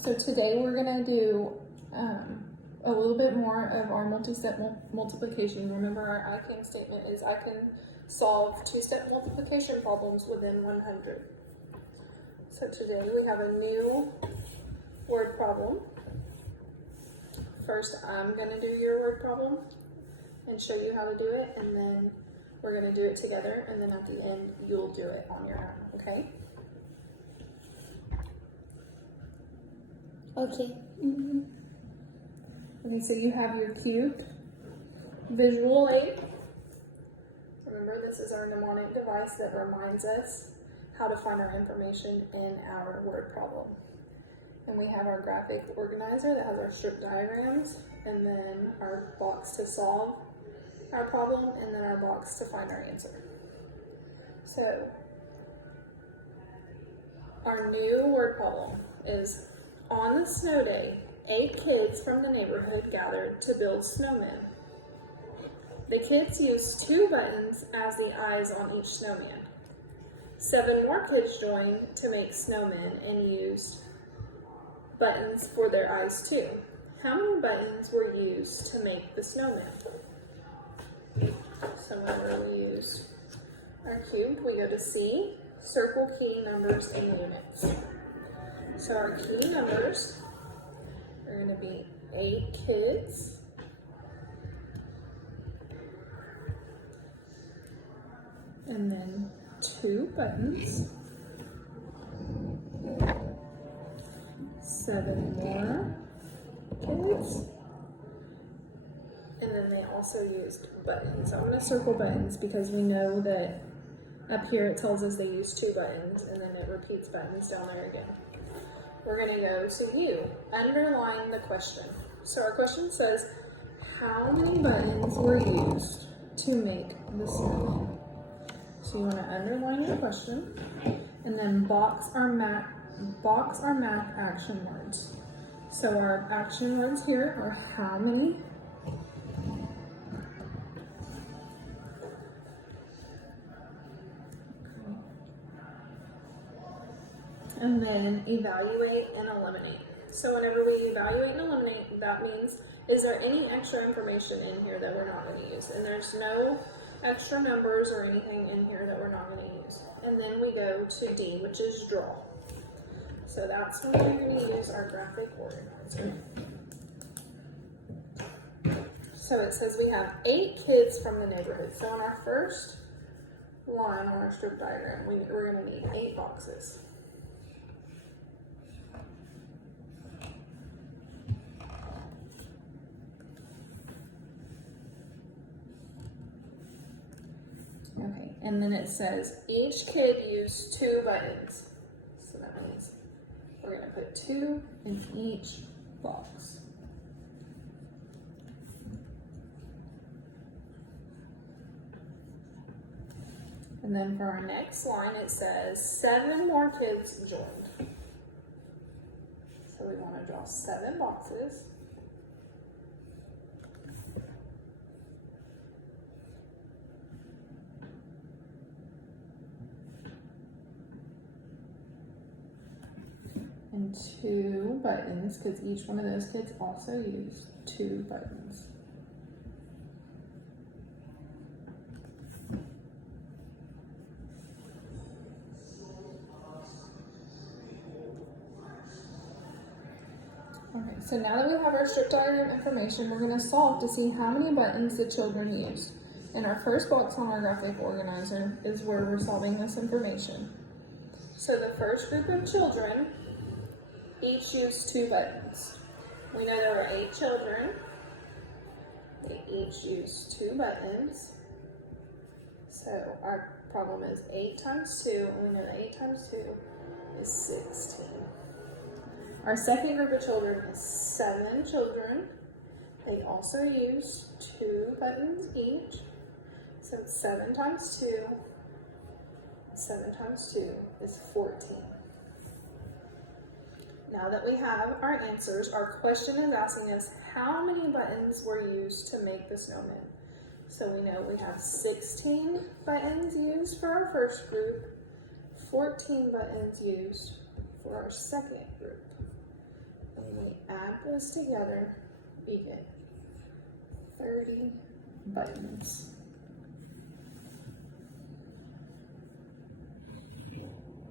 So today we're gonna do a little bit more of our multi-step multiplication. Remember, our I can statement is I can solve two-step multiplication problems within 100. So today we have a new word problem. First, I'm gonna do your word problem and show you how to do it, and then we're gonna do it together, and then at the end, you'll do it on your own, okay? Okay. Okay, so you have your cubed visual aid. Remember, this is our mnemonic device that reminds us how to find our information in our word problem. And we have our graphic organizer that has our strip diagrams, and then our box to solve our problem, and then our box to find our answer. So, our new word problem is, on the snow day, 8 kids from the neighborhood gathered to build snowmen. The kids used 2 buttons as the eyes on each snowman. 7 more kids joined to make snowmen and used buttons for their eyes too. How many buttons were used to make the snowman? So whenever we use our cube, we go to C, circle key numbers and units. So our key numbers are going to be 8 kids, and then 2 buttons, 7 more kids, and then they also used buttons. I'm going to circle buttons because we know that up here it tells us they used 2 buttons, and then it repeats buttons down there again. We're going to go to U, underline the question. So our question says, how many buttons were used to make the snowman? So you want to underline your question, and then box our math action words. So our action words here are how many, and then evaluate and eliminate. So whenever we evaluate and eliminate, that means, is there any extra information in here that we're not going to use? And there's no extra numbers or anything in here that we're not going to use. And then we go to D, which is draw. So that's when we're going to use our graphic organizer. So it says we have 8 kids from the neighborhood. So in our first line on our strip diagram, we're going to need 8 boxes. Okay, and then it says each kid used 2 buttons. So that means we're going to put 2 in each box. And then for our next line, it says 7 more kids joined. So we want to draw 7 boxes. And 2 buttons, because each one of those kids also used 2 buttons. Okay, so now that we have our strip diagram information, we're going to solve to see how many buttons the children used. And our first box on our graphic organizer is where we're solving this information. So the first group of children each used 2 buttons. We know there were 8 children. They each used 2 buttons. So our problem is 8 times 2, and we know that 8 times 2 is 16. Our second group of children is 7 children. They also used 2 buttons each. So 7 times 2, 7 times 2 is 14. Now that we have our answers, our question is asking us how many buttons were used to make the snowman. So we know we have 16 buttons used for our first group, 14 buttons used for our second group. when we add those together, we get 30 buttons.